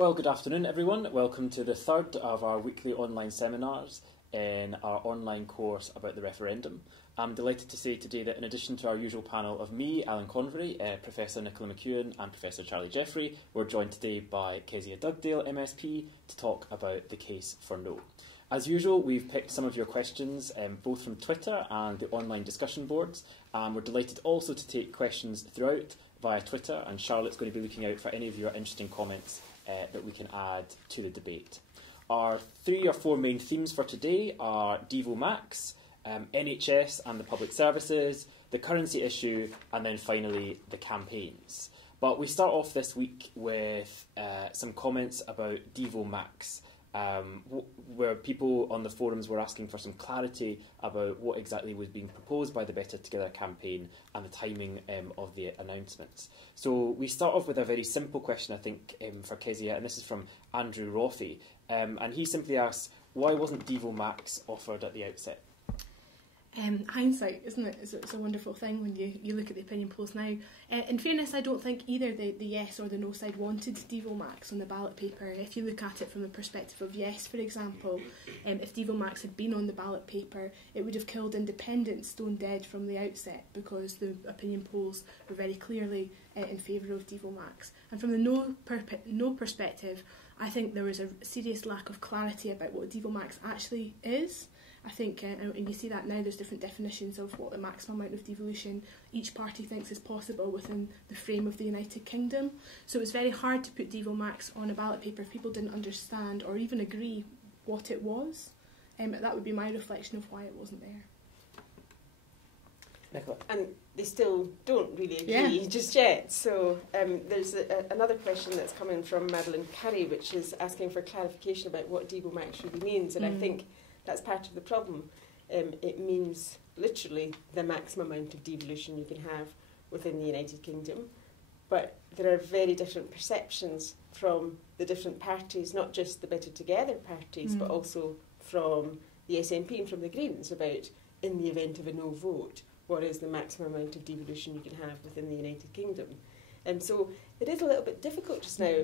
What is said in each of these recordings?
Well, good afternoon everyone. Welcome to the third of our weekly online seminars in our online course about the referendum. I'm delighted to say today that in addition to our usual panel of me, Alan Convery, Professor Nicola McEwen and Professor Charlie Jeffrey, we're joined today by Kezia Dugdale, MSP, to talk about the case for no. As usual, we've picked some of your questions, both from Twitter and the online discussion boards. We're delighted also to take questions throughout via Twitter, and Charlotte's going to be looking out for any of your interesting comments that we can add to the debate. Our 3 or 4 main themes for today are Devo Max, NHS and the public services, the currency issue, and then finally the campaigns. But we start off this week with some comments about Devo Max, where people on the forums were asking for some clarity about what exactly was being proposed by the Better Together campaign and the timing of the announcements. So we start off with a very simple question, I think, for Kezia, and this is from Andrew Rothy, and he simply asks, why wasn't Devo Max offered at the outset? Hindsight, isn't it? It's a wonderful thing when you look at the opinion polls now. In fairness, I don't think either the yes or the no side wanted Devo Max on the ballot paper. If you look at it from the perspective of yes, for example, if Devo Max had been on the ballot paper, it would have killed independence stone dead from the outset, because the opinion polls were very clearly in favour of Devo Max. And from the no perspective, I think there was a serious lack of clarity about what Devo Max actually is. I think, and you see that now, there's different definitions of what the maximum amount of devolution each party thinks is possible within the frame of the United Kingdom. So it was very hard to put Devo Max on a ballot paper if people didn't understand or even agree what it was. That would be my reflection of why it wasn't there. Nicola? And they still don't really agree just yet. So there's another question that's coming from Madeline Curry, which is asking for clarification about what Devo Max really means. And I think that's part of the problem. It means literally the maximum amount of devolution you can have within the United Kingdom. But there are very different perceptions from the different parties, not just the Better Together parties, but also from the SNP and from the Greens about, in the event of a no vote, what is the maximum amount of devolution you can have within the United Kingdom. So it is a little bit difficult just now,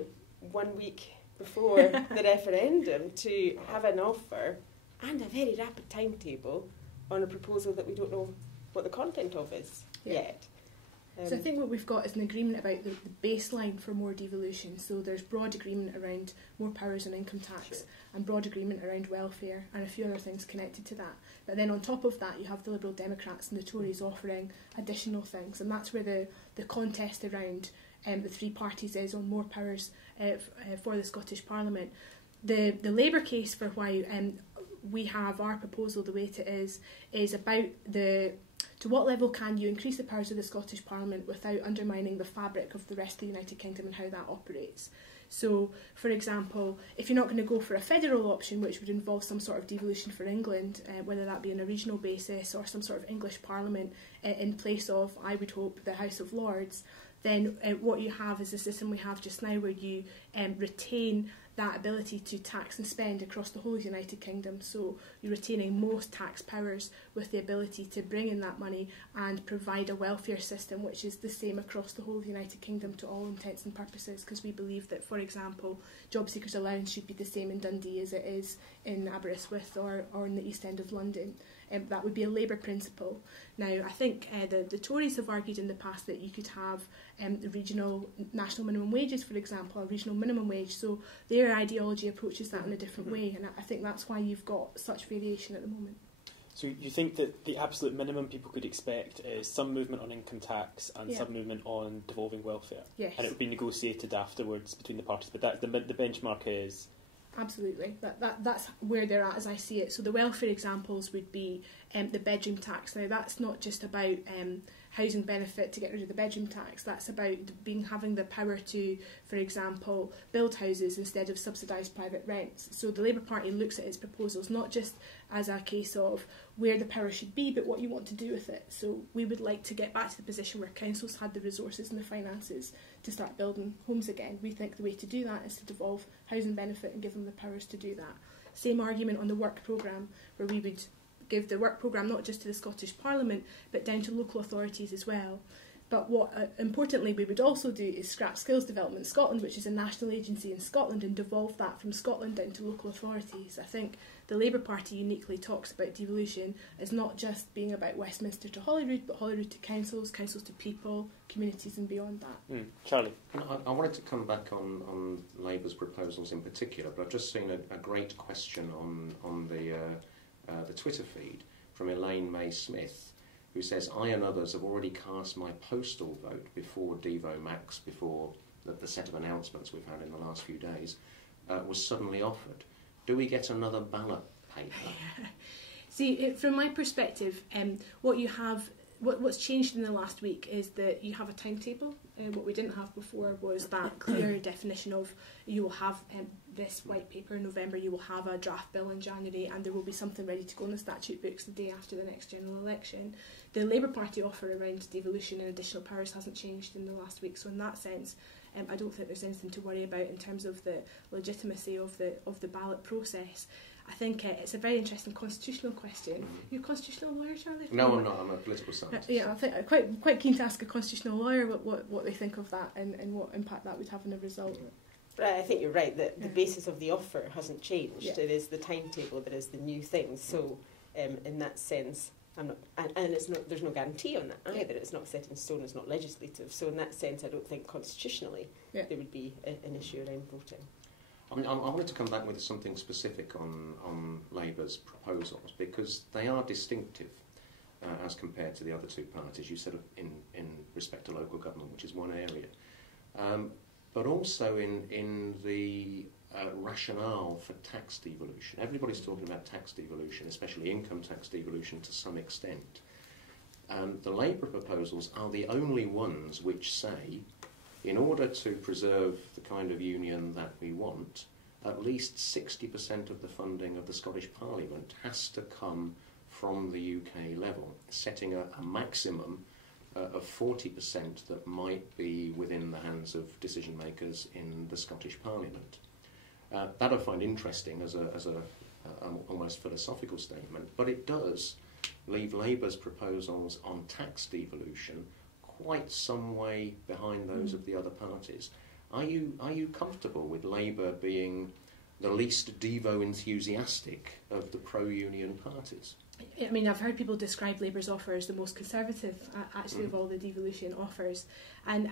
1 week before the referendum, to have an offer and a very rapid timetable on a proposal that we don't know what the content of is yet. So I think what we've got is an agreement about the baseline for more devolution. So there's broad agreement around more powers on income tax and broad agreement around welfare and a few other things connected to that. But then on top of that, you have the Liberal Democrats and the Tories offering additional things, and that's where the contest around the 3 parties is on more powers for the Scottish Parliament. The Labour case for why we have our proposal the way it is about to what level can you increase the powers of the Scottish Parliament without undermining the fabric of the rest of the United Kingdom and how that operates. So, for example, if you're not going to go for a federal option, which would involve some sort of devolution for England, whether that be on a regional basis or some sort of English Parliament in place of, I would hope, the House of Lords, then what you have is the system we have just now where you retain that ability to tax and spend across the whole of the United Kingdom. So you're retaining most tax powers with the ability to bring in that money and provide a welfare system which is the same across the whole of the United Kingdom to all intents and purposes, because we believe that, for example, job seekers allowance should be the same in Dundee as it is in Aberystwyth or in the East End of London. That would be a Labour principle. Now, I think the Tories have argued in the past that you could have the regional national minimum wages, for example, a regional minimum wage. So their ideology approaches that in a different way, and I think that's why you've got such variation at the moment. So you think that the absolute minimum people could expect is some movement on income tax and some movement on devolving welfare? Yes. And it would be negotiated afterwards between the parties, but that the benchmark is... Absolutely. That's where they're at as I see it. So the welfare examples would be the bedroom tax. Now that's not just about housing benefit to get rid of the bedroom tax. That's about having the power to, for example, build houses instead of subsidise private rents. So the Labour Party looks at its proposals not just as a case of where the power should be, but what you want to do with it. So we would like to get back to the position where councils had the resources and the finances to start building homes again. We think the way to do that is to devolve housing benefit and give them the powers to do that. Same argument on the work programme, where we would give the work programme not just to the Scottish Parliament, but down to local authorities as well. But what, importantly, we would also do is scrap Skills Development Scotland, which is a national agency in Scotland, and devolve that from Scotland down to local authorities. I think the Labour Party uniquely talks about devolution as not just being about Westminster to Holyrood, but Holyrood to councils, councils to people, communities and beyond that. Charlie? I wanted to come back on Labour's proposals in particular, but I've just seen a great question on the Twitter feed from Elaine May Smith, who says, I and others have already cast my postal vote before Devo Max, before the set of announcements we've had in the last few days, was suddenly offered. Do we get another ballot paper? See, from my perspective, what's changed in the last week is that you have a timetable. What we didn't have before was that clear definition of you will have this white paper in November, you will have a draft bill in January, and there will be something ready to go in the statute books the day after the next general election. The Labour Party offer around devolution and additional powers hasn't changed in the last week, so in that sense, I don't think there's anything to worry about in terms of the legitimacy of the ballot process. I think it's a very interesting constitutional question. You're a constitutional lawyer, Charlie? No, I'm not. I'm a political scientist. Yeah, I think I'm quite keen to ask a constitutional lawyer what they think of that and what impact that would have on the result. But I think you're right that the basis of the offer hasn't changed. Yeah. It is the timetable that is the new thing. So, in that sense, I'm not, and it's not. There's no guarantee on that either. It's not set in stone. It's not legislative. So, in that sense, I don't think constitutionally there would be an issue around voting. I mean, I wanted to come back with something specific on Labour's proposals, because they are distinctive as compared to the other two parties. You said in respect to local government, which is one area, but also in the rationale for tax devolution. Everybody's talking about tax devolution, especially income tax devolution to some extent. The Labour proposals are the only ones which say, in order to preserve the kind of union that we want, at least 60% of the funding of the Scottish Parliament has to come from the UK level, setting a maximum of 40% that might be within the hands of decision makers in the Scottish Parliament. That I find interesting as a almost philosophical statement, but it does leave Labour's proposals on tax devolution quite some way behind those of the other parties. Are you comfortable with Labour being the least Devo enthusiastic of the pro-union parties? I mean, I've heard people describe Labour's offer as the most conservative, actually, of all the devolution offers, and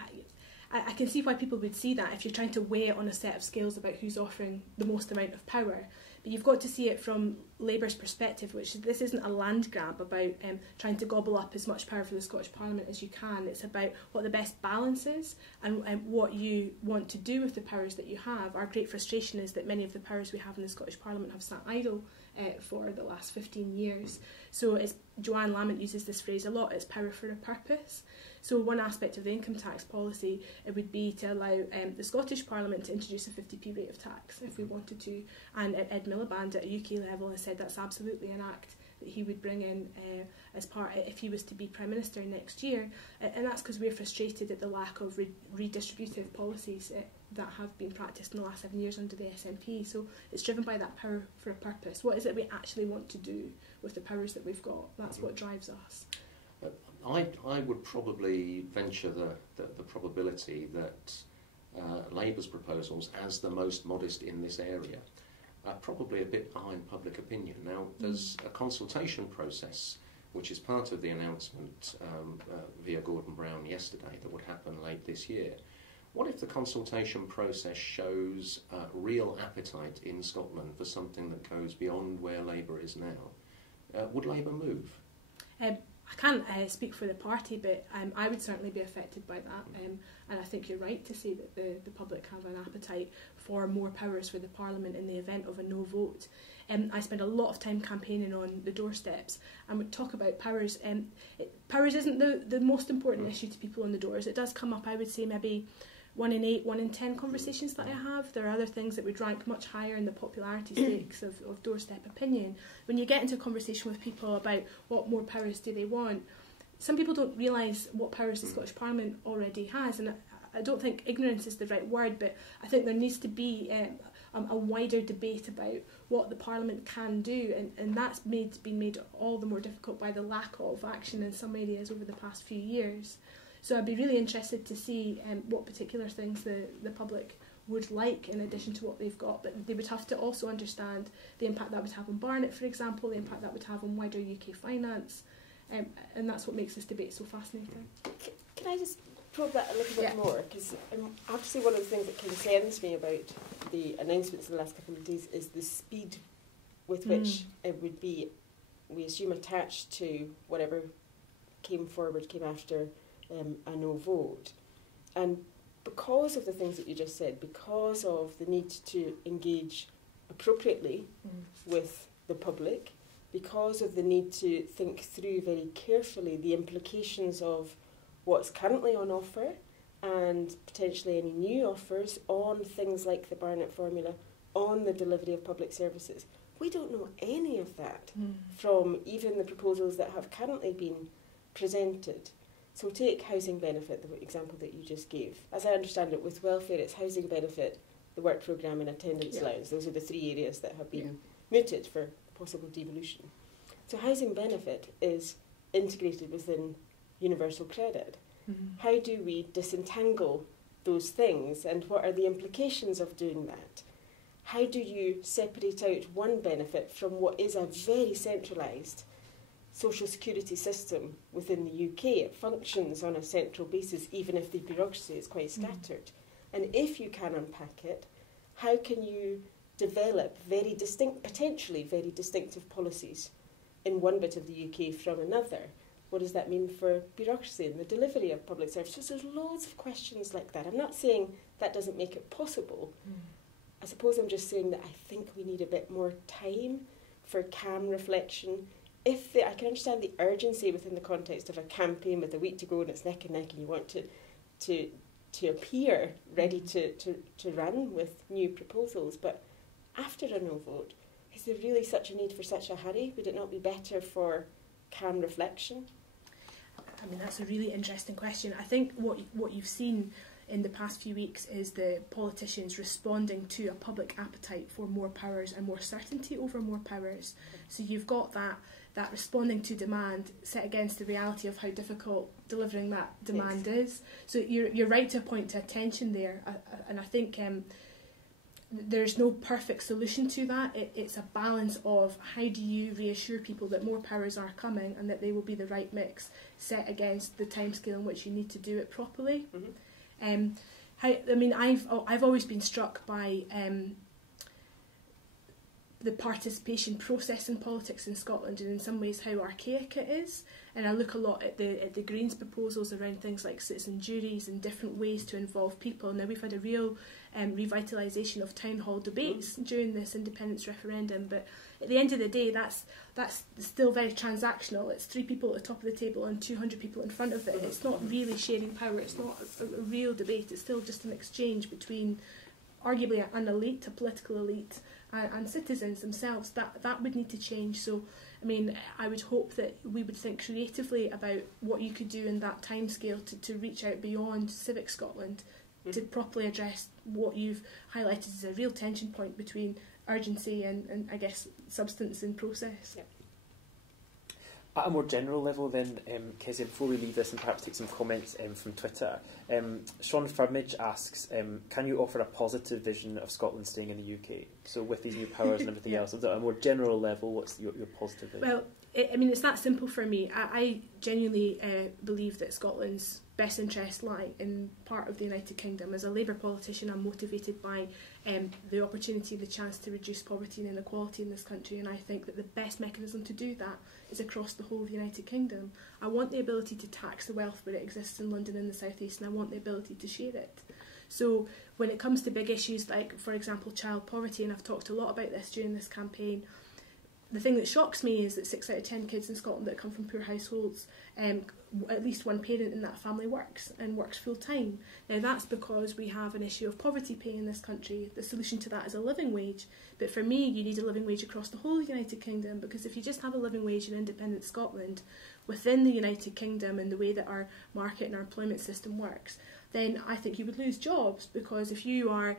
I can see why people would see that if you're trying to weigh it on a set of scales about who's offering the most amount of power. But you've got to see it from Labour's perspective, which this isn't a land grab about trying to gobble up as much power for the Scottish Parliament as you can. It's about what the best balance is and what you want to do with the powers that you have. Our great frustration is that many of the powers we have in the Scottish Parliament have sat idle for the last 15 years. So Joanne Lamont uses this phrase a lot, it's power for a purpose. So one aspect of the income tax policy would be to allow the Scottish Parliament to introduce a 50p rate of tax if we wanted to, and Ed Miliband at a UK level has said that's absolutely an act that he would bring in as part if he was to be Prime Minister next year, and that's because we're frustrated at the lack of redistributive policies that have been practiced in the last 7 years under the SNP. So it's driven by that power for a purpose. What is it we actually want to do with the powers that we've got? That's what drives us. I would probably venture the probability that Labour's proposals, as the most modest in this area, are probably a bit behind public opinion. Now, there's a consultation process, which is part of the announcement via Gordon Brown yesterday, that would happen late this year. What if the consultation process shows real appetite in Scotland for something that goes beyond where Labour is now? Would Labour move? I can't speak for the party, but I would certainly be affected by that. And I think you're right to say that the public have an appetite for more powers for the Parliament in the event of a no vote. I spend a lot of time campaigning on the doorsteps and would talk about powers. Powers isn't the most important issue to people on the doors. It does come up, I would say, maybe 1 in 8, 1 in 10 conversations that I have. There are other things that would rank much higher in the popularity stakes of doorstep opinion. When you get into a conversation with people about what more powers do they want, some people don't realise what powers the Scottish Parliament already has, and I don't think ignorance is the right word, but I think there needs to be a wider debate about what the Parliament can do, and that's been made all the more difficult by the lack of action in some areas over the past few years. So I'd be really interested to see what particular things the public would like in addition to what they've got, but they would have to also understand the impact that would have on Barnet, for example, the impact that would have on wider UK finance, and that's what makes this debate so fascinating. Can I just probe that a little bit more? Because I have to say one of the things that concerns me about the announcements in the last couple of days is the speed with which it would be, we assume, attached to whatever came after a no vote. And because of the things that you just said, because of the need to engage appropriately with the public, because of the need to think through very carefully the implications of what's currently on offer and potentially any new offers on things like the Barnet Formula, on the delivery of public services. We don't know any of that from even the proposals that have currently been presented. So take housing benefit, the example that you just gave. As I understand it, with welfare, it's housing benefit, the work programme and attendance allowance. Those are the three areas that have been mooted for possible devolution. So housing benefit is integrated within universal credit. How do we disentangle those things, and what are the implications of doing that? How do you separate out one benefit from what is a very centralised social security system within the UK? It functions on a central basis, even if the bureaucracy is quite scattered. And if you can unpack it, how can you develop very distinct, potentially very distinctive policies in one bit of the UK from another? What does that mean for bureaucracy and the delivery of public services? There's loads of questions like that. I'm not saying that doesn't make it possible. I suppose I'm just saying that I think we need a bit more time for calm reflection. I can understand the urgency within the context of a campaign with a week to go and it's neck and neck and you want to appear ready to run with new proposals, but after a no vote, is there really such a need for such a hurry? Would it not be better for calm reflection? I mean, that's a really interesting question. I think what you've seen in the past few weeks is the politicians responding to a public appetite for more powers and more certainty over more powers. So you've got that responding to demand set against the reality of how difficult delivering that demand is. So you're right to point to attention there, and I think there's no perfect solution to that. It's a balance of how do you reassure people that more powers are coming and that they will be the right mix set against the timescale in which you need to do it properly. I've always been struck by the participation process in politics in Scotland, and in some ways how archaic it is. And I look a lot at the Greens' proposals around things like citizen juries and different ways to involve people. Now we've had a real revitalisation of town hall debates during this independence referendum, but at the end of the day that's still very transactional. It's 3 people at the top of the table and 200 people in front of it. It's not really sharing power, it's not a real debate, it's still just an exchange between arguably an elite, a political elite, and citizens themselves. That would need to change. So I mean, I would hope that we would think creatively about what you could do in that timescale to reach out beyond Civic Scotland to properly address what you've highlighted as a real tension point between urgency and I guess substance and process. At a more general level then, Kezia, before we leave this and perhaps take some comments from Twitter, Sean Firmage asks, can you offer a positive vision of Scotland staying in the UK? So with these new powers and everything else, at a more general level, what's your positive vision? Well, I mean, it's that simple for me. I genuinely believe that Scotland's best interests lie in part of the United Kingdom. As a Labour politician, I'm motivated by the opportunity, the chance to reduce poverty and inequality in this country, and I think that the best mechanism to do that is across the whole of the United Kingdom. I want the ability to tax the wealth where it exists in London and the South East, and I want the ability to share it. So when it comes to big issues like, for example, child poverty, and I've talked a lot about this during this campaign, the thing that shocks me is that 6 out of 10 kids in Scotland that come from poor households, at least one parent in that family works full time. Now that's because we have an issue of poverty pay in this country. The solution to that is a living wage, but for me you need a living wage across the whole of the United Kingdom, because if you just have a living wage in independent Scotland within the United Kingdom and the way that our market and our employment system works, then I think you would lose jobs, because if you are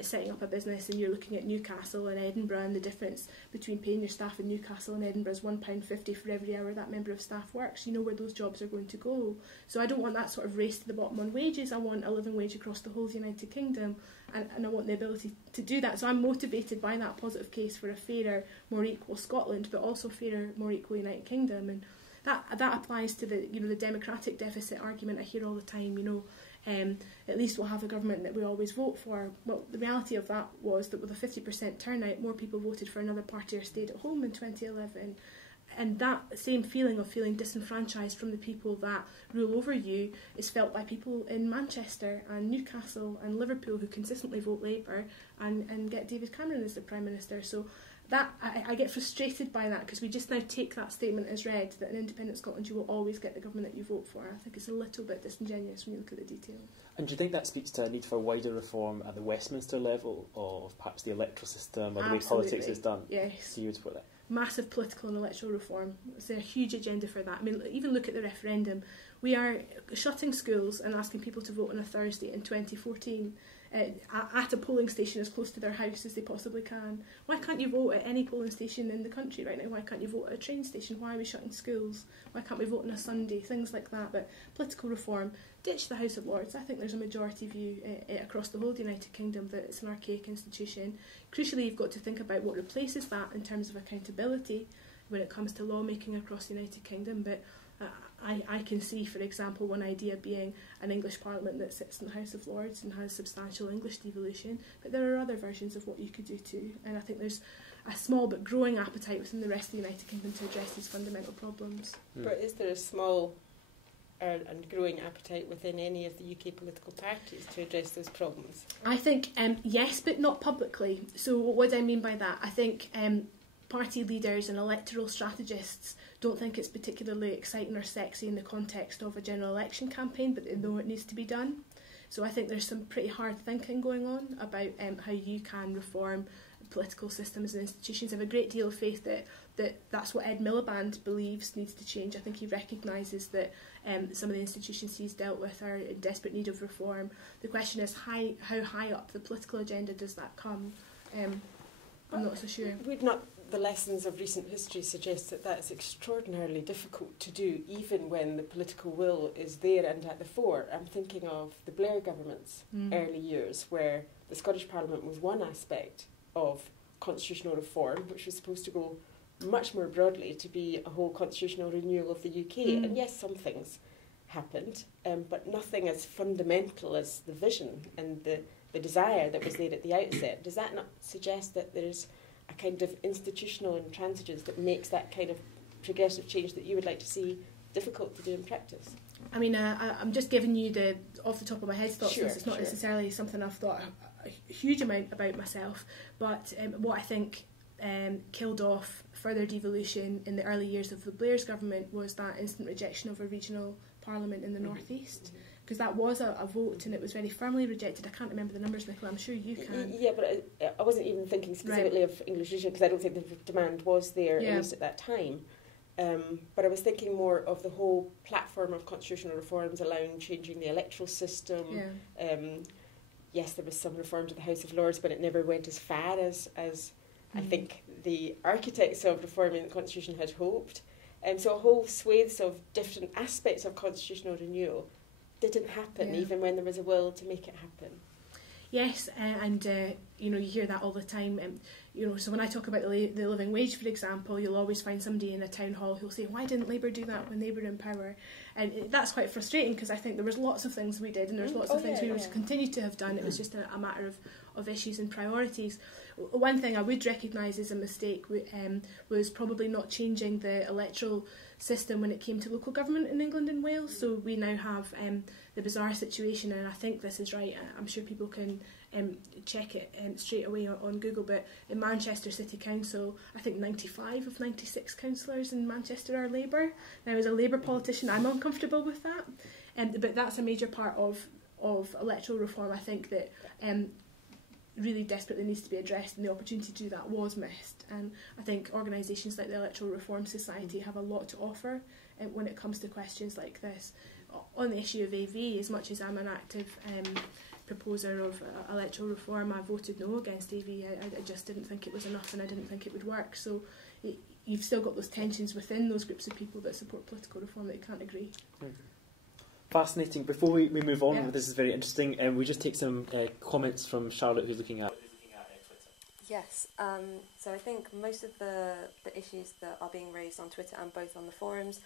setting up a business and you're looking at Newcastle and Edinburgh, and the difference between paying your staff in Newcastle and Edinburgh is £1.50 for every hour that member of staff works, you know where those jobs are going to go. So I don't want that sort of race to the bottom on wages. I want a living wage across the whole of the United Kingdom, and I want the ability to do that. So I'm motivated by that positive case for a fairer, more equal Scotland, but also fairer, more equal United Kingdom. And that applies to the the democratic deficit argument I hear all the time. At least we'll have a government that we always vote for. Well, the reality of that was that with a 50% turnout, more people voted for another party or stayed at home in 2011. And that same feeling of feeling disenfranchised from the people that rule over you is felt by people in Manchester and Newcastle and Liverpool, who consistently vote Labour and get David Cameron as the Prime Minister. So that I get frustrated by that, because we just now take that statement as read, that in independent Scotland you will always get the government that you vote for. I think it's a little bit disingenuous when you look at the detail. And do you think that speaks to a need for wider reform at the Westminster level of perhaps the electoral system or the way politics is done? Yes. So you would support that? Massive political and electoral reform. There's a huge agenda for that. I mean, even look at the referendum. We are shutting schools and asking people to vote on a Thursday in 2014 at a polling station as close to their house as they possibly can. Why can't you vote at any polling station in the country right now? Why can't you vote at a train station? Why are we shutting schools? Why can't we vote on a Sunday? Things like that. But political reform, ditch the House of Lords. I think there's a majority view across the whole of the United Kingdom that it's an archaic institution. Crucially, you've got to think about what replaces that in terms of accountability when it comes to lawmaking across the United Kingdom. But I can see, for example, one idea being an English Parliament that sits in the House of Lords and has substantial English devolution, but there are other versions of what you could do too, and I think there's a small but growing appetite within the rest of the United Kingdom to address these fundamental problems. But is there a small and growing appetite within any of the UK political parties to address those problems? I think yes, but not publicly. So what do I mean by that? I think party leaders and electoral strategists don't think it's particularly exciting or sexy in the context of a general election campaign, but they know it needs to be done. So I think there's some pretty hard thinking going on about how you can reform political systems and institutions. I have a great deal of faith that's what Ed Miliband believes needs to change. I think he recognises that some of the institutions he's dealt with are in desperate need of reform. The question is how high up the political agenda does that come? I'm not so sure. Would not the lessons of recent history suggest that that's extraordinarily difficult to do, even when the political will is there and at the fore? I'm thinking of the Blair government's early years, where the Scottish Parliament was one aspect of constitutional reform, which was supposed to go much more broadly to be a whole constitutional renewal of the UK. And yes, some things happened, but nothing as fundamental as the vision and the desire that was there at the outset. Does that not suggest that there's a kind of institutional intransigence that makes that kind of progressive change that you would like to see difficult to do in practice? I mean, I'm just giving you the off the top of my head thoughts, since it's not necessarily something I've thought a huge amount about myself, but what I think killed off further devolution in the early years of the Blair's government was that instant rejection of a regional parliament in the North East. Because that was a vote and it was very firmly rejected. I can't remember the numbers, Nicola, I'm sure you can. Yeah, but I wasn't even thinking specifically of English region, because I don't think the demand was there, at least at that time. But I was thinking more of the whole platform of constitutional reforms, allowing changing the electoral system. Yes, there was some reform to the House of Lords, but it never went as far as I think the architects of reforming the Constitution had hoped. So a whole swathes of different aspects of constitutional renewal didn't happen, even when there was a will to make it happen. Yes, and you hear that all the time. So when I talk about the living wage, for example, you'll always find somebody in a town hall who'll say, "Why didn't Labour do that when they were in power?" And that's quite frustrating, because I think there was lots of things we did, and there's lots of things we would continue to have done. It was just a matter of issues and priorities. One thing I would recognise as a mistake was probably not changing the electoral system when it came to local government in England and Wales. So we now have the bizarre situation, and I think this is right. I'm sure people can check it straight away on Google, but in Manchester City Council, I think 95 of 96 councillors in Manchester are Labour. Now, as a Labour politician, I'm uncomfortable with that, but that's a major part of electoral reform, I think, that really desperately needs to be addressed, and the opportunity to do that was missed. And I think organisations like the Electoral Reform Society have a lot to offer when it comes to questions like this. on the issue of AV, as much as I'm an active proposer of electoral reform, I voted no against AV. I just didn't think it was enough, and I didn't think it would work. So you've still got those tensions within those groups of people that support political reform that you can't agree. Fascinating. Before we move on, this is very interesting. We just take some comments from Charlotte, who's looking at Twitter. Yes. So I think most of the issues that are being raised on Twitter and both on the forums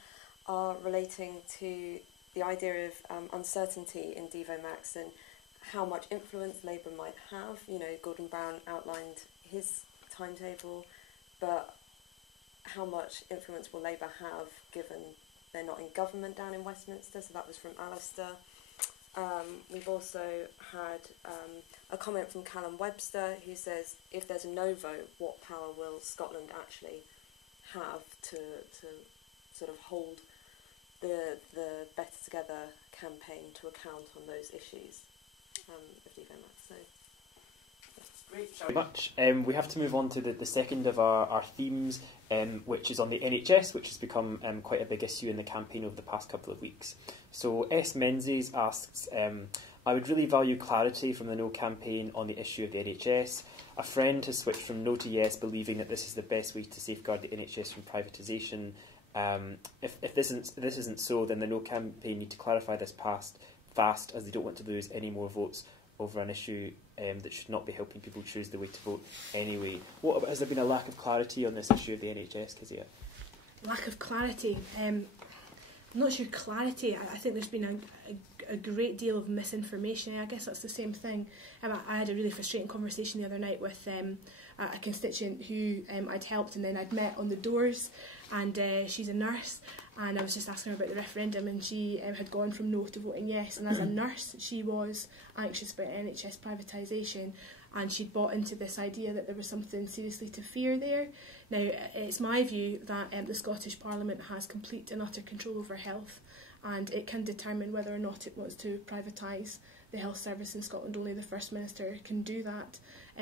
are relating to the idea of uncertainty in DevoMax and how much influence Labour might have. You know, Gordon Brown outlined his timetable, but how much influence will Labour have given they're not in government down in Westminster? So that was from Alistair. We've also had a comment from Callum Webster, who says, if there's a no vote, what power will Scotland actually have to sort of hold the Better Together campaign to account on those issues of DevoMax? So, Great, very much. We have to move on to the second of our themes, which is on the NHS, which has become quite a big issue in the campaign over the past couple of weeks. So S. Menzies asks, I would really value clarity from the No campaign on the issue of the NHS. A friend has switched from No to Yes, believing that this is the best way to safeguard the NHS from privatisation. If this isn't so, then the No campaign need to clarify this fast, as they don't want to lose any more votes over an issue that should not be helping people choose the way to vote anyway. Has there been a lack of clarity on this issue of the NHS, Kezia? Lack of clarity. I'm not sure clarity. I think there's been a great deal of misinformation. I guess that's the same thing. I had a really frustrating conversation the other night with a constituent who I'd helped and then I'd met on the doors, and she's a nurse, and I was just asking her about the referendum, and she had gone from no to voting yes, and as a nurse she was anxious about NHS privatisation, and she'd bought into this idea that there was something seriously to fear there. Now, it's my view that the Scottish Parliament has complete and utter control over health, and it can determine whether or not it wants to privatise the health service in Scotland. Only the First Minister can do that.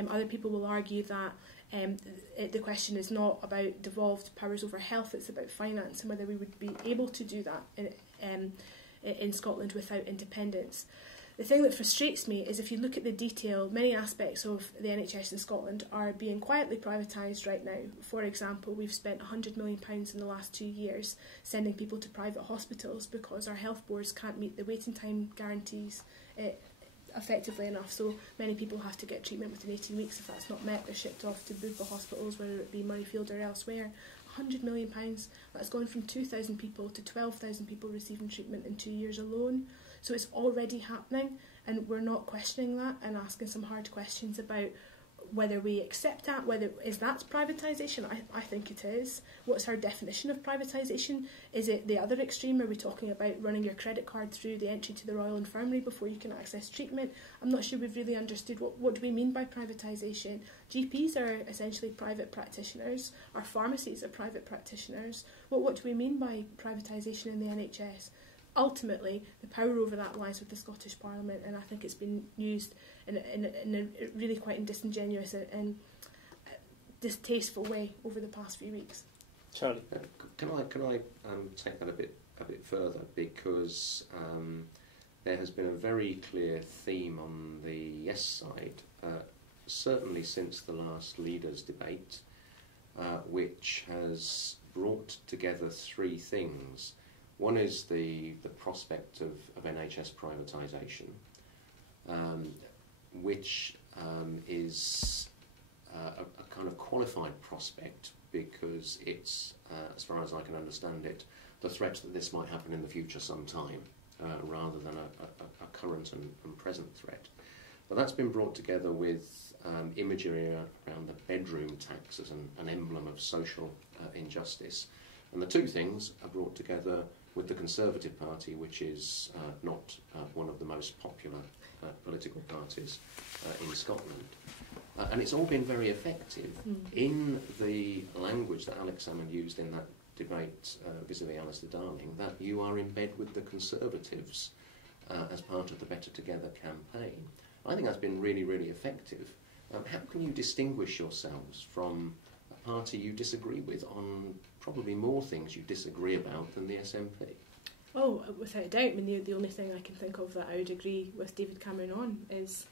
Other people will argue that the question is not about devolved powers over health, it's about finance and whether we would be able to do that in Scotland without independence. The thing that frustrates me is if you look at the detail, many aspects of the NHS in Scotland are being quietly privatised right now. For example, we've spent £100 million in the last 2 years sending people to private hospitals because our health boards can't meet the waiting time guarantees effectively enough. So many people have to get treatment within 18 weeks. If that's not met, they're shipped off to Bupa hospitals, whether it be Murrayfield or elsewhere. £100 million, that's gone from 2,000 people to 12,000 people receiving treatment in 2 years alone. So it's already happening, and we're not questioning that and asking some hard questions about whether we accept that, is that privatisation? I think it is. What's our definition of privatisation? Is it the other extreme? Are we talking about running your credit card through the entry to the Royal Infirmary before you can access treatment? I'm not sure we've really understood what do we mean by privatisation. GPs are essentially private practitioners. Our pharmacies are private practitioners. What do we mean by privatisation in the NHS? Ultimately, the power over that lies with the Scottish Parliament, and I think it's been used in a really quite disingenuous and distasteful way over the past few weeks. Charlie, can I take that a bit further, because there has been a very clear theme on the yes side, certainly since the last leaders' debate, which has brought together three things. One is the prospect of NHS privatisation, which is a kind of qualified prospect, because it's, as far as I can understand it, the threat that this might happen in the future sometime, rather than a current and present threat. But that's been brought together with imagery around the bedroom tax as an emblem of social injustice. And the two things are brought together with the Conservative Party, which is not one of the most popular political parties in Scotland. And it's all been very effective in the language that Alex Salmond used in that debate vis-à-vis Alistair Darling, that you are in bed with the Conservatives as part of the Better Together campaign. I think that's been really, really effective. How can you distinguish yourselves from a party you disagree with on probably more things you disagree about than the SNP? Oh, without a doubt. I mean, the only thing I can think of that I would agree with David Cameron on is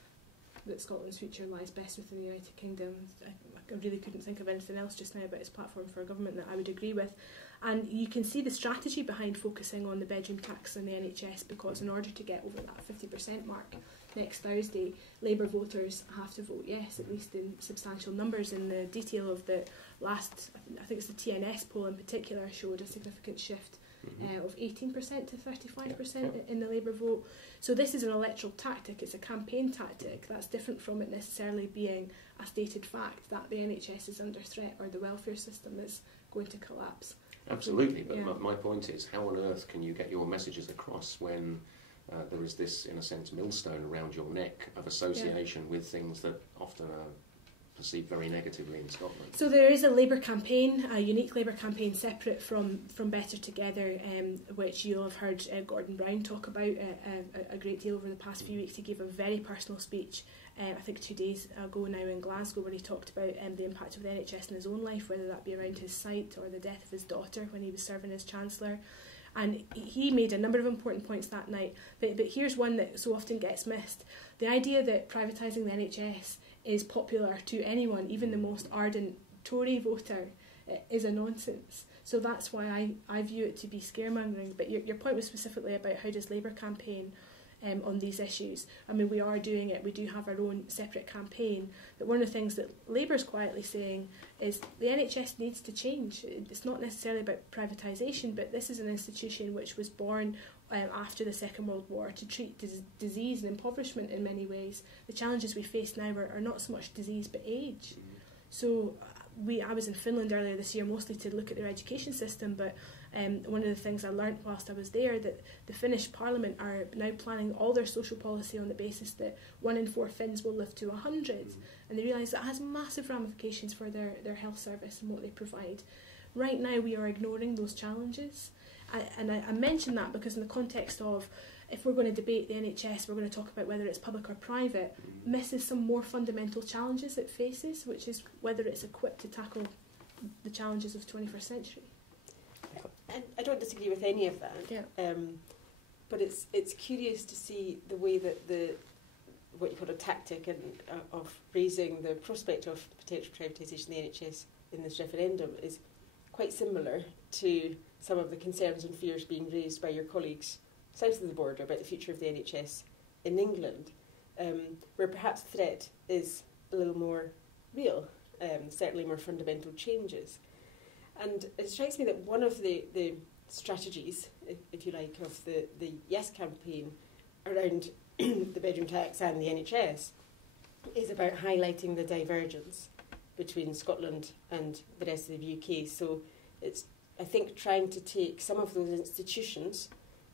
that Scotland's future lies best within the United Kingdom. I really couldn't think of anything else just now about his platform for a government that I would agree with. And you can see the strategy behind focusing on the bedroom tax and the NHS, because in order to get over that 50% mark next Thursday, Labour voters have to vote yes, at least in substantial numbers. And the detail of the last, I think it's the TNS poll in particular, showed a significant shift of 18% to 35% in the Labour vote. So this is an electoral tactic, it's a campaign tactic. That's different from it necessarily being a stated fact that the NHS is under threat or the welfare system is going to collapse. Absolutely, but my point is, how on earth can you get your messages across when there is this, in a sense, millstone around your neck of association with things that often are perceived very negatively in Scotland? So there is a Labour campaign, a unique Labour campaign separate from Better Together, which you'll have heard Gordon Brown talk about a great deal over the past few weeks. He gave a very personal speech, I think 2 days ago now in Glasgow, where he talked about the impact of the NHS in his own life, whether that be around his sight or the death of his daughter when he was serving as Chancellor. And he made a number of important points that night, but here's one that so often gets missed. The idea that privatising the NHS is popular to anyone, even the most ardent Tory voter, is a nonsense. So that's why I view it to be scaremongering. But your point was specifically about how does Labour campaign on these issues. I mean, we are doing it. We do have our own separate campaign. But one of the things that Labour's quietly saying is the NHS needs to change. It's not necessarily about privatisation, but this is an institution which was born after the Second World War to treat disease and impoverishment in many ways. The challenges we face now are not so much disease but age. So I was in Finland earlier this year mostly to look at their education system, but one of the things I learnt whilst I was there, that the Finnish Parliament are now planning all their social policy on the basis that 1 in 4 Finns will live to 100, and they realise that has massive ramifications for their health service and what they provide. Right now we are ignoring those challenges. I mention that because in the context of, if we're going to debate the NHS, we're going to talk about whether it's public or private, misses some more fundamental challenges it faces, which is whether it's equipped to tackle the challenges of the 21st century. And I don't disagree with any of that. Yeah. But it's curious to see the way that what you call a tactic of raising the prospect of potential privatisation of the NHS in this referendum is quite similar to some of the concerns and fears being raised by your colleagues south of the border about the future of the NHS in England, where perhaps the threat is a little more real, certainly more fundamental changes. And it strikes me that one of the strategies, if you like, of the Yes campaign around the bedroom tax and the NHS is about highlighting the divergence between Scotland and the rest of the UK. So it's, I think, trying to take some of those institutions,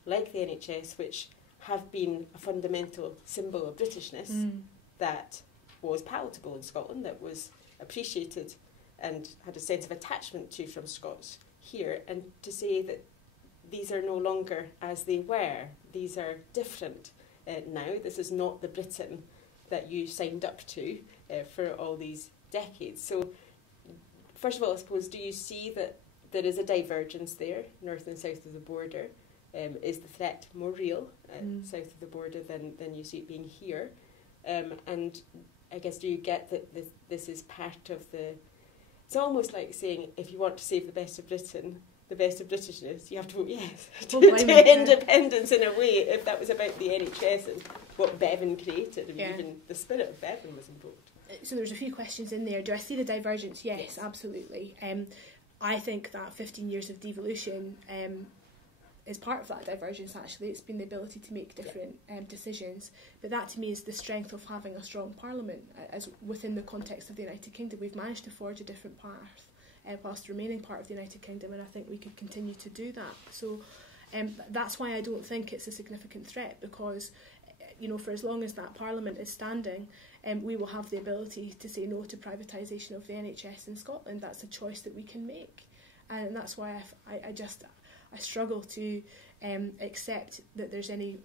like the NHS, which have been a fundamental symbol of Britishness, that was palatable in Scotland, that was appreciated and had a sense of attachment to from Scots here, and to say that these are no longer as they were. These are different now. This is not the Britain that you signed up to for all these decades. So, first of all, I suppose, do you see that there is a divergence there, north and south of the border? Is the threat more real south of the border than you see it being here? And I guess, do you get that this is part of the... It's almost like saying, if you want to save the best of Britain, the best of Britishness, you have to vote yes to independence in a way, if that was about the NHS and what Bevan created, and even the spirit of Bevan was invoked. So there's a few questions in there. Do I see the divergence? Yes. Absolutely. I think that 15 years of devolution is part of that divergence, actually. It's been the ability to make different decisions. But that, to me, is the strength of having a strong parliament. As within the context of the United Kingdom, we've managed to forge a different path whilst remaining part of the United Kingdom, and I think we could continue to do that. So that's why I don't think it's a significant threat, because for as long as that parliament is standing, we will have the ability to say no to privatisation of the NHS in Scotland. That's a choice that we can make, and that's why I struggle to accept that there's any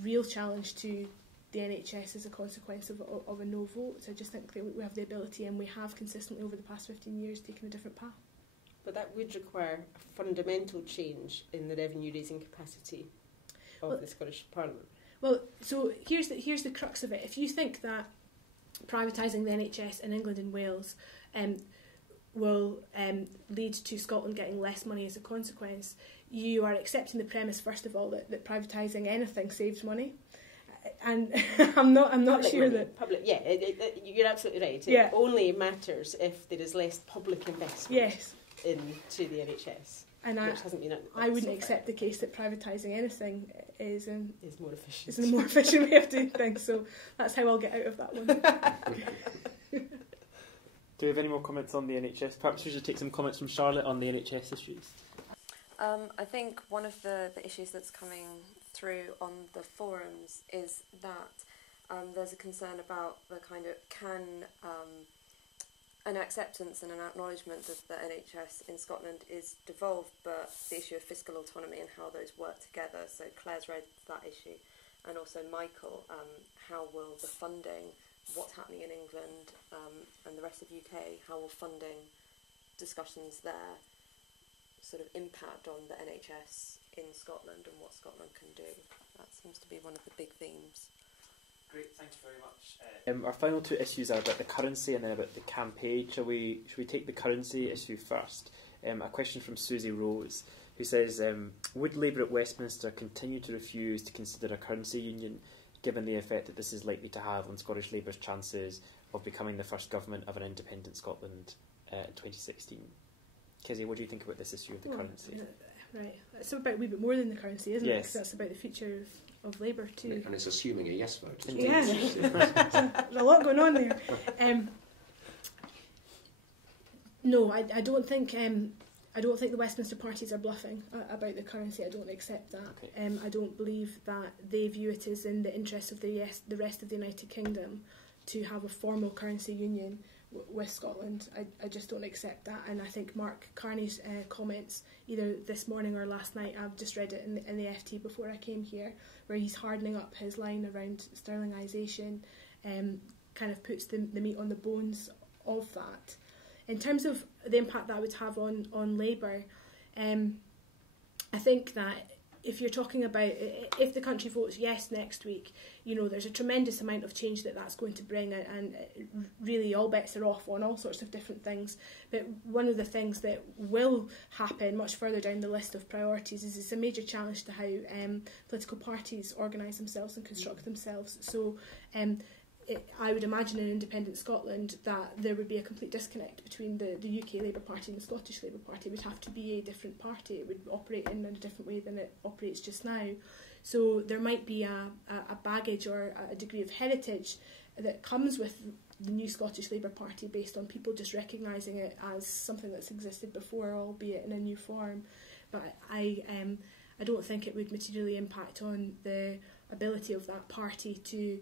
real challenge to the NHS as a consequence of a no vote. I just think that we have the ability, and we have consistently over the past 15 years taken a different path. But that would require a fundamental change in the revenue-raising capacity of the Scottish Parliament. Well, so here's the crux of it. If you think that privatising the NHS in England and Wales will lead to Scotland getting less money as a consequence, you are accepting the premise, first of all, that privatising anything saves money. And I'm not sure money, that public. Yeah, you're absolutely right. Yeah. It only matters if there is less public investment yes, into the NHS, and which hasn't been. I wouldn't accept the case that privatising anything is more efficient. is a more efficient way of doing things. So that's how I'll get out of that one. Do we have any more comments on the NHS? Perhaps we should take some comments from Charlotte on the NHS issues. I think one of the issues that's coming through on the forums is that there's a concern about the kind of an acceptance and an acknowledgement that the NHS in Scotland is devolved, but the issue of fiscal autonomy and how those work together. So Claire's raised that issue, and also Michael, how will the funding, what's happening in England and the rest of UK, how will funding discussions there sort of impact on the NHS in Scotland and what Scotland can do? That seems to be one of the big themes. Great, thank you very much. Our final two issues are about the currency and then about the campaign. Should we take the currency issue first? A question from Susie Rose, who says, would Labour at Westminster continue to refuse to consider a currency union, given the effect that this is likely to have on Scottish Labour's chances of becoming the first government of an independent Scotland in 2016? Kezia, what do you think about this issue of the currency? Right, it's about a wee bit more than the currency, isn't it? Yes. Because that's about the future of Labour too. And it's assuming a yes vote. Isn't Yeah, there's a lot going on there. No, I don't think the Westminster parties are bluffing about the currency. I don't accept that. Okay. I don't believe that they view it as in the interest of the rest of the United Kingdom to have a formal currency union with Scotland. I just don't accept that, and I think Mark Carney's comments either this morning or last night, I've just read it in the FT before I came here, where he's hardening up his line around sterlingisation, kind of puts the meat on the bones of that. In terms of the impact that would have on Labour, I think that if you're talking about if the country votes yes next week, you know, there's a tremendous amount of change that's going to bring, and really all bets are off on all sorts of different things. But one of the things that will happen much further down the list of priorities is it's a major challenge to how political parties organise themselves and construct themselves. So I would imagine in independent Scotland that there would be a complete disconnect between the UK Labour Party and the Scottish Labour Party. It would have to be a different party. It would operate in a different way than it operates just now. So there might be a baggage or a degree of heritage that comes with the new Scottish Labour Party based on people just recognising it as something that's existed before, albeit in a new form. But I don't think it would materially impact on the ability of that party to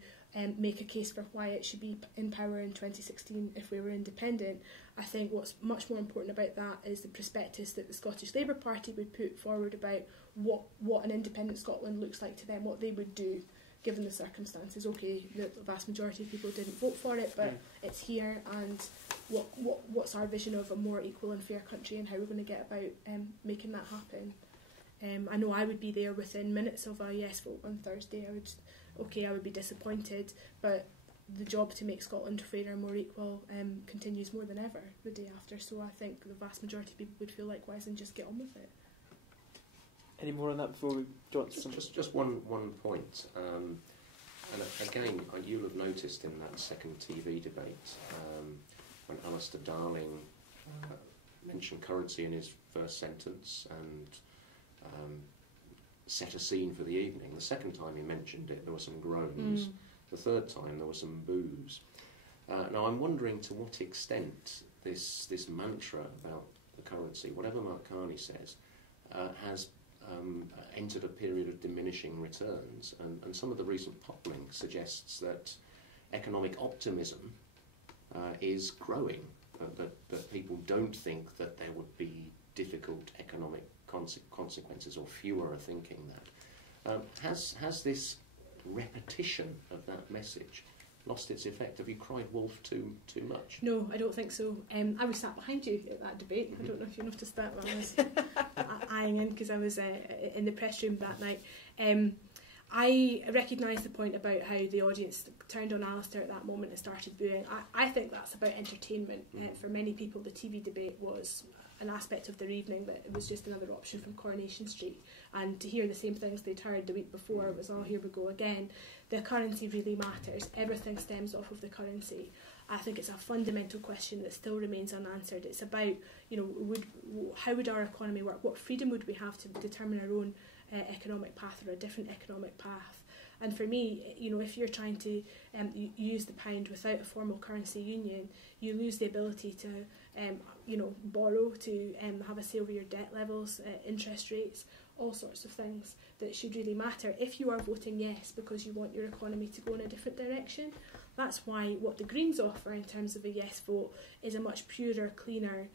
make a case for why it should be in power in 2016 if we were independent. I think what's much more important about that is the prospectus that the Scottish Labour Party would put forward about what an independent Scotland looks like to them, what they would do given the circumstances. Okay, the vast majority of people didn't vote for it, but it's here, and what's our vision of a more equal and fair country, and how we're going to get about making that happen. I know I would be there within minutes of a yes vote on Thursday. I would be disappointed, but the job to make Scotland fairer and more equal continues more than ever the day after. So I think the vast majority of people would feel likewise and just get on with it. Any more on that before we jump to some? Just one point. And again, you'll have noticed in that second TV debate when Alistair Darling mentioned currency in his first sentence and set a scene for the evening. The second time he mentioned it, there were some groans. The third time, there were some boos. Now, I'm wondering to what extent this mantra about the currency, whatever Mark Carney says, has entered a period of diminishing returns. And some of the recent polling suggests that economic optimism is growing, that people don't think that there would be difficult economic consequences, or fewer are thinking that. Has this repetition of that message lost its effect? Have you cried wolf too much? No, I don't think so. I was sat behind you at that debate. I don't know if you noticed that when I was eyeing in, because I was in the press room that night. I recognise the point about how the audience turned on Alistair at that moment and started booing. I think that's about entertainment. For many people, the TV debate was an aspect of their evening, that it was just another option from Coronation Street. And to hear the same things they'd heard the week before, it was, oh, here we go again. The currency really matters. Everything stems off of the currency. I think it's a fundamental question that still remains unanswered. It's about, how would our economy work? What freedom would we have to determine our own economic path, or a different economic path? And for me, if you're trying to use the pound without a formal currency union, you lose the ability to, borrow, to have a say over your debt levels, interest rates, all sorts of things that should really matter. If you are voting yes because you want your economy to go in a different direction, that's why what the Greens offer in terms of a yes vote is a much purer, cleaner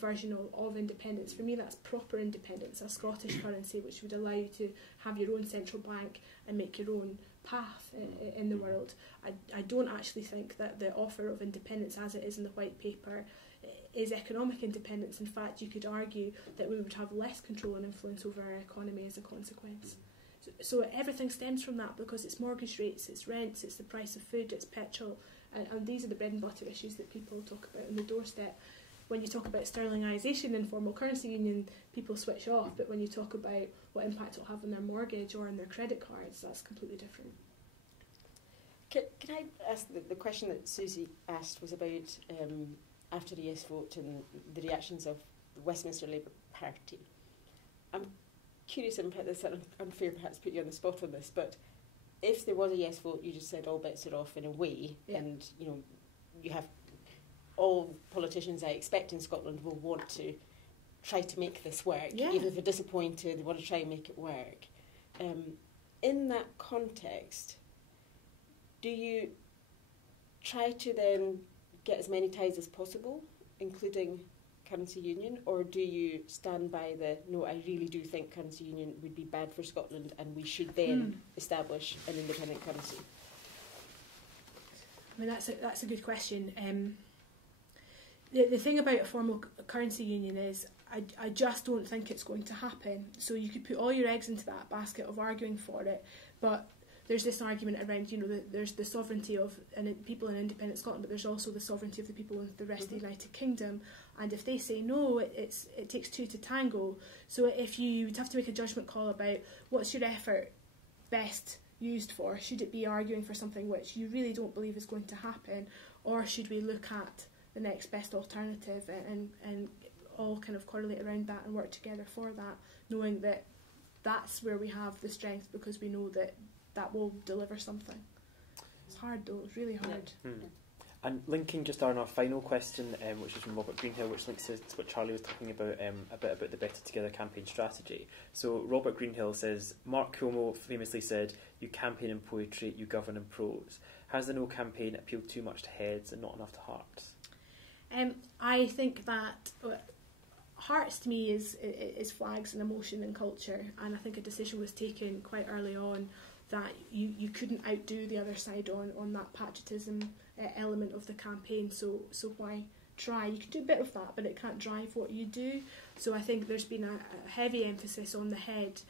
version of independence. For me, that's proper independence, a Scottish currency which would allow you to have your own central bank and make your own path in the world. I don't actually think that the offer of independence as it is in the white paper is economic independence. In fact, you could argue that we would have less control and influence over our economy as a consequence. So everything stems from that, because it's mortgage rates, it's rents, it's the price of food, it's petrol, and these are the bread and butter issues that people talk about on the doorstep. When you talk about sterlingisation and formal currency union, people switch off, but when you talk about what impact it will have on their mortgage or on their credit cards, that's completely different. Can I ask, the question that Susie asked was about after the yes vote and the reactions of the Westminster Labour Party. I'm curious, and it's unfair perhaps to put you on the spot on this, but if there was a yes vote, you just said all bets are off in a way, and you have all politicians, I expect, in Scotland will want to try to make this work, even if they're disappointed, they want to try and make it work. In that context, do you try to then get as many ties as possible, including currency union, or do you stand by the, no, I really do think currency union would be bad for Scotland and we should then establish an independent currency? I mean, that's a good question. The thing about a formal currency union is I just don't think it's going to happen. So you could put all your eggs into that basket of arguing for it, but there's this argument around, there's the sovereignty of people in independent Scotland, but there's also the sovereignty of the people in the rest of the United Kingdom. And if they say no, it takes two to tango. So if you would have to make a judgment call about what's your effort best used for, should it be arguing for something which you really don't believe is going to happen, or should we look at the next best alternative and all kind of correlate around that and work together for that, knowing that that's where we have the strength, because we know that will deliver something. It's hard though, it's really hard. And linking just on our final question, which is from Robert Greenhill, which links to what Charlie was talking about, a bit about the Better Together campaign strategy. So Robert Greenhill says, Mark Cuomo famously said, you campaign in poetry, you govern in prose. Has the No campaign appealed too much to heads and not enough to hearts? I think that hearts to me is flags and emotion and culture, and I think a decision was taken quite early on that you couldn't outdo the other side on that patriotism element of the campaign, so why try? You can do a bit of that, but it can't drive what you do. So I think there's been a heavy emphasis on the head.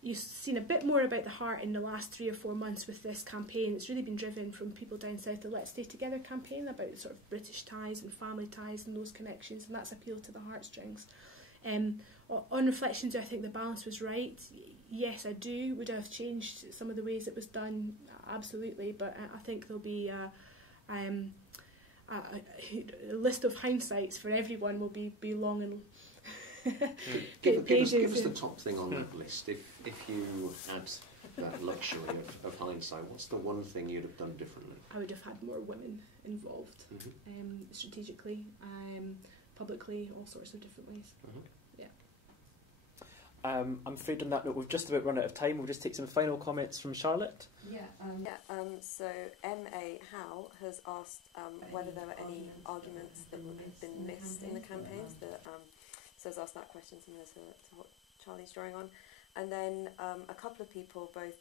You've seen a bit more about the heart in the last 3 or 4 months with this campaign. It's really been driven from people down south, the Let's Stay Together campaign, about sort of British ties and family ties and those connections, and that's appealed to the heartstrings. On reflection, do I think the balance was right? Yes, I do. Would I have changed some of the ways it was done? Absolutely, but I think there'll be a list of hindsights for everyone will be long and give us the top thing on that list. If you had that luxury of hindsight, what's the one thing you'd have done differently? I would have had more women involved, strategically, publicly, all sorts of different ways. I'm afraid on that note we've just about run out of time. We'll just take some final comments from Charlotte. So M.A. Howe has asked whether there were any arguments that would have been missed in the campaigns. So has asked that question similar to what Charlie's drawing on. And then a couple of people, both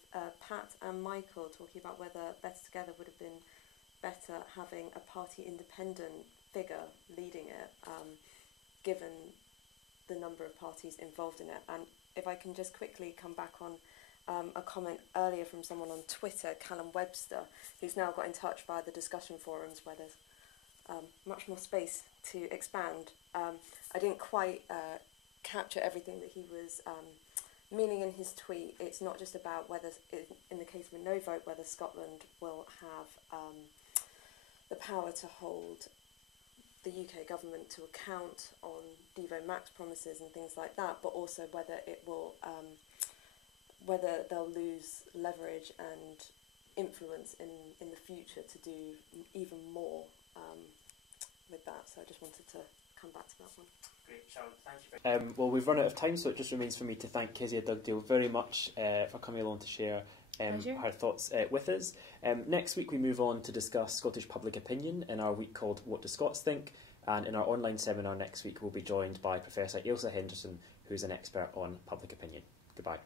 Pat and Michael, talking about whether Better Together would have been better having a party independent figure leading it, given the number of parties involved in it. And if I can just quickly come back on a comment earlier from someone on Twitter, Callum Webster, who's now got in touch via the discussion forums where there's much more space to expand. I didn't quite capture everything that he was meaning in his tweet. It's not just about whether, in the case of a no vote, whether Scotland will have the power to hold the UK government to account on Devo Max promises and things like that, but also whether it will, whether they'll lose leverage and influence in the future to do even more with that. So I just wanted to come back to that one. Great, Sharon, thank you. Well, we've run out of time, so it just remains for me to thank Kezia Dugdale very much for coming along to share her thoughts with us. Next week we move on to discuss Scottish public opinion in our week called What Do Scots Think? And in our online seminar next week we'll be joined by Professor Ailsa Henderson, who's an expert on public opinion. Goodbye.